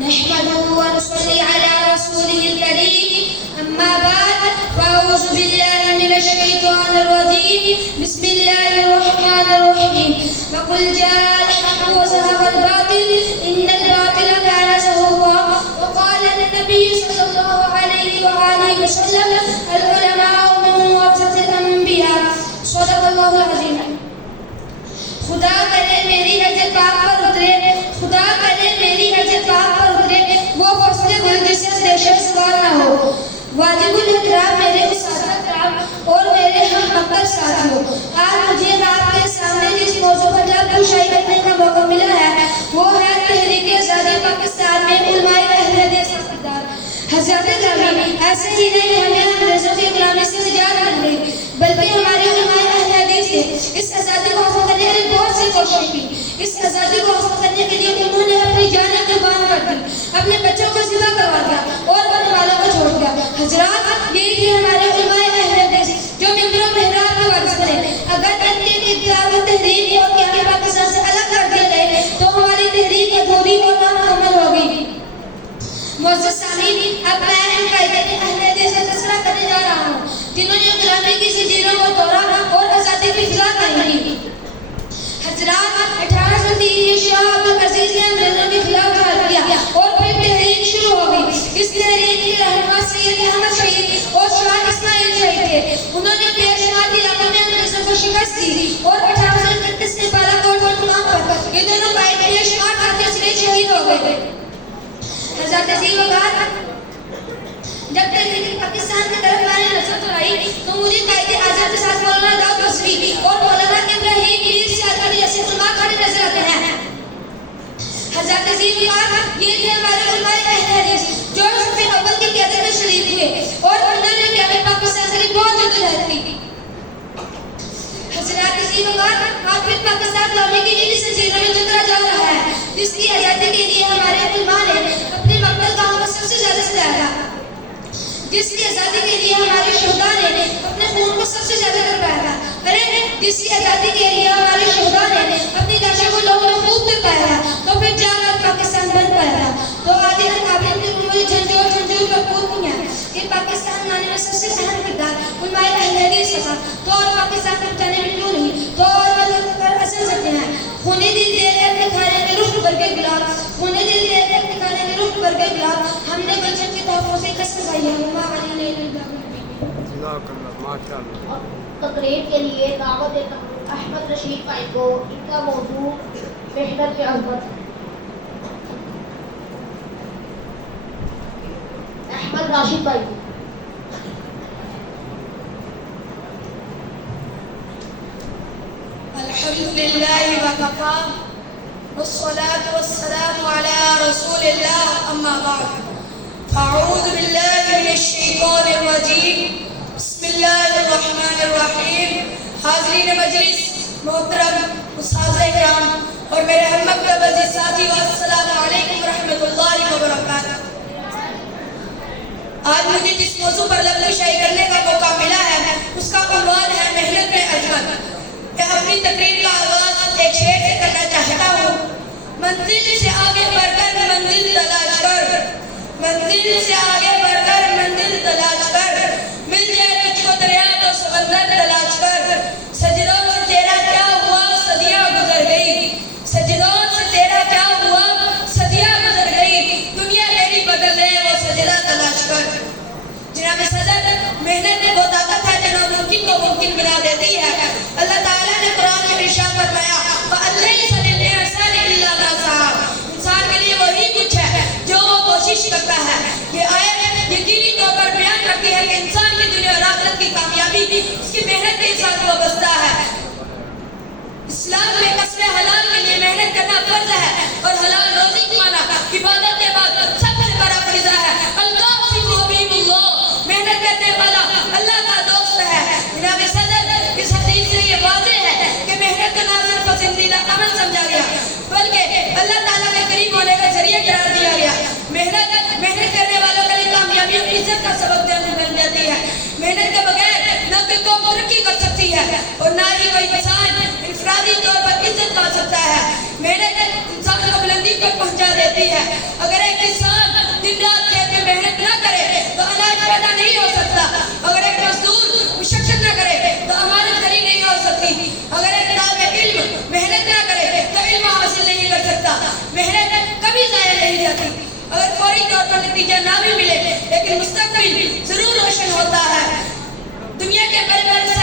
نحمده ونصلي على رسوله الكريم أما بعد فأعوذ بالله من الشيطان الرجيم بسم الله الرحمن الرحيم وقل جاء الحق وزهق الباطل إن الباطل كان زهوقا وقال النبي صلى الله عليه وآله وسلم العلماء من ورثة الأنبياء صدق الله العظيم. خدا کرے میری حجت پاک پر اترے، خدا کرے میری حجت پاک پر اترے، وہ فصل گل جس سے دہشت سوار نہ ہو. واجب الاحترام میرے اساتذہ کرام اور میرے ہم مکتب ساتھیوں، آج مجھے آپ کے سامنے جس موضوع پر لب کشائی کرنے کا موقع ملا ہے وہ ہے تحریک آزادی پاکستان میں علماء اہل حدیث کا کردار. حضرت گرامی، ایسے ہی نہیں کہ ہمیں انگریزوں کی غلامی سے نجات مل گئی، بلکہ ہمارے علماء اہل حدیث نے اس آزادی کو حاصل کرنے کے لیے بہت سی کوشش کی. اس آزادی کو حاصل کرنے کے لیے انہوں نے اپنی جانیں قربان کر دی، اپنے بچوں کو ذبح کروا دیا اور اپنے والوں کو چھوڑ دیا. حضرات، یہی تھے ہمارے علماء اہل حدیث جو ممبر و محراب کے وارث بنے. اگر ان کے ابتداء و تحریک اور قیام پاکستان سے الگ کر دیا جائے تو ہماری تحریک ادھوری اور نامکمل ہوگی. معزز سامعین، اب میں ان قائدین اہل حدیث کا تذکرہ کرنے جا رہا ہوں جنہوں نے غلامی کی زنجیروں کو توڑا اور آزادی کی فضا قائم کی. حضرات، 1830 شاہ عبدالعزیز نے انگریزوں کے خلاف جہاد کیا اور پھر تحریک شروع ہو گئی. اس تحریک کے رہنما سید احمد شہید اور شاہ اسماعیل شہید تھے. انہوں نے بے شمار علاقوں میں انگریزوں کو شکست دی اور 1831 میں بالاکوٹ اور مقام پر یہ دونوں قائد بے شمار ساتھی شہید ہو گئے. حضرت عزیز وقار، جب تحریک پاکستان کی طرف میں نے نظر دوڑائی تو مجھے قائد اعظم کے ساتھ مولانا داؤد بصری اور مولانا ابراہیم میر سیادت جیسے علماء کھڑے نظر آتے ہیں. حضرت عزیز وقار، یہ تھے ہمارے علماء اہل حدیث جو صف اول کی قیادت میں شریک ہوئے اور انہوں نے قیام پاکستان کے لیے بہت جدوجہد کی. حضرت عزیز وقار، آج پھر پاکستان غلامی کی انہی زنجیروں میں جکڑا جا رہا ہے جس کی آزادی کے لیے ہمارے علماء نے اپنے مقتل کاموں کو سب سے زیادہ سجایا تھا، جس کی آزادی کے لیے ہمارے شہداء نے اپنے خون کو سب سے زیادہ کروایا تھا. جس کی آزادی کے لیے ہمارے شہداء نے اپنی لاشوں کو لوگوں میں خوب دے پایا تھا تو پھر جا کر پاکستان بن پایا تھا. تو آج ہم قابل کی مجھے جھنجھوڑ کرپور کی ہیں کہ پاکستان لانے میں سب سے اہم کردار علماء اہل حدیث کا تھا. تو اور پاکستان کو بچانے میں کیوں نہیں، تو اور اثر سکتے ہیں. خونے دل دے کر اپنے کھانے میں رخ بھر کے گلاب، خونے دل دے کر اپنے کھانے میں رخ بھر کے گلاب، ہم نے گلشن کے تحفوں سے قسم کھائی ہے. تقریر کے لیے دعوت احمد رشید بھائی کو. ان کا موضوع وحدت کی عظمت. احمد راشد بھائی. الحمدللہ وکفا والصلاة والسلام علی رسول اللہ اما بعد فاعوذ باللہ من الشیطان الرجیم بسم اللہ الرحمن الرحیم. حاضرین مجلس، محترم استاد اکرام اور میرے ہم مکتب عزیز ساتھیو، السلام علیکم ورحمۃ اللہ وبرکاتہ. آج مجھے جس موضوع پر لب کشائی کرنے کا موقع ملا ہے اس کا عنوان ہے محنت میں عظمت. میں اپنی تقریر کا آغاز ایک شعر سے کرنا چاہتا ہوں. منزل سے آگے بڑھ کر منزل تلاش کر، منزل سے آگے بڑھ کر منزل تلاش کر، مل جائے تجھ کو دریا تو سمندر تلاش کر. سجدوں سے تیرا کیا ہوا صدیاں گزر گئی، سجدوں سے تیرا کیا ہوا صدیاں گزر گئی، دنیا تیری بدل دے وہ سجدہ تلاش کر. جناب صدر، محنت میں وہ طاقت ہے جو ناممکن کو ممکن بنا دیتی ہے. اللہ تعالیٰ نے قرآن میں ارشاد فرمایا وَأَلَّيْسَ لِلْإِنسَانِ إِلَّا مَا سَعَىٰ. انسان کے لیے وہی کچھ ہے جو وہ کوشش کرتا ہے. یہ آیت فوری طور پر نتیجہ نہ بھی ملے لیکن مستقبل ضرور روشن ہوتا ہے. دنیا کے بڑے بڑے